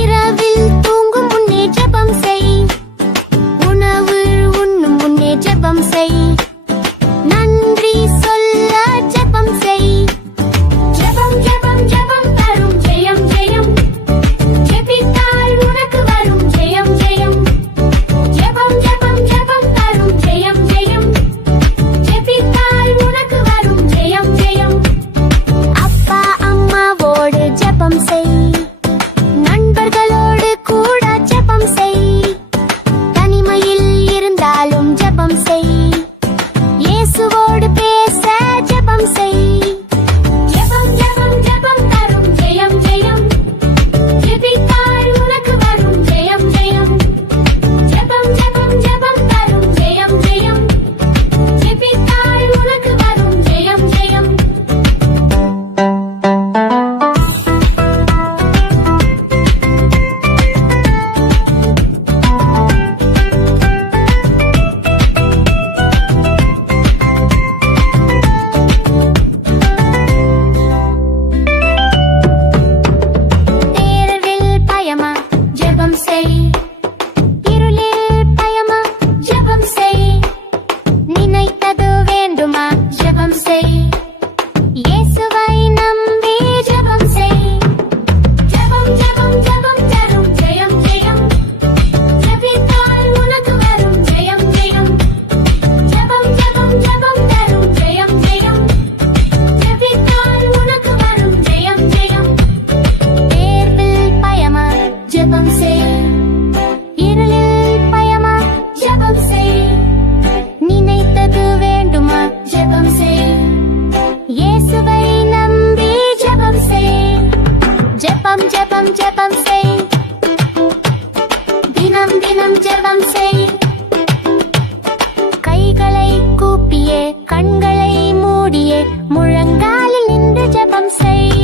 இரவில் தூங்கும் முன்னே ஜெபம் செய். உணவு உண்ணும் முன்னே ஜெபம் செய். நன்றி சொல்ல ஜெபம் செய். ஜெபம் ஜெபம் ஜெபம் தரும் ஜெயம் ஜெயம். ஜெபித்தால் உனக்கு வரும் ஜெயம் ஜெயம். ஜெபம் ஜெபம் ஜெபம் தரும் ஜெயம் ஜெயம். ஜெபித்தால் உனக்கு வரும் ஜெயம் ஜெயம். அப்பா அம்மாவோடு ஜெபம் செய். நண்பர்களோடு கூட ஜெபம் செய். தனிமையில் இருந்தாலும் ஜெபம் செய். இயேசுவோடு பேச ஜெபம் செய். ஜெபம் ஜெபம் ஜெபம் தரும் ஜெயம் ஜெயம். ஜெபித்தால் உனக்கு வரும் ஜெயம் ஜெயம். ஜெபம் ஜெபம் ஜெபம் தரும் ஜெயம் ஜெயம். ஜெபித்தால் உனக்கு வரும் ஜெயம் ஜெயம். தேர்வில் பயமா ஜெபம் செய். இருளில் பயமா ஜெபம் செய். நினைத்தது வேண்டுமா ஜெபம் செய். இயேசுவை நம்பி ஜெபம் செய். ஜெபம் ஜெபம் ஜெபம் தரும் ஜெயம் ஜெயம். ஜெபித்தால் உனக்கு வரும் ஜெயம் ஜெயம். ஜெபம் ஜெபம் ஜெபம் தரும் ஜெயம் ஜெயம். ஜெபித்தால் உனக்கு வரும் ஜெயம் ஜெயம். தேர்வில் பயமா ஜெபம் செய். இருளில் பயமா ஜெபம் செய். நினைத்தது வேண்டுமா ஜெபம் செய். இயேசுவை நம்பி ஜெபம் செய். ஜெபம் ஜெபம் ஜெபம் செய். தினம் தினம் ஜெபம் செய். கைகளை கூப்பியே கண்களை மூடியே முழங்காலில் நின்று ஜெபம் செய்.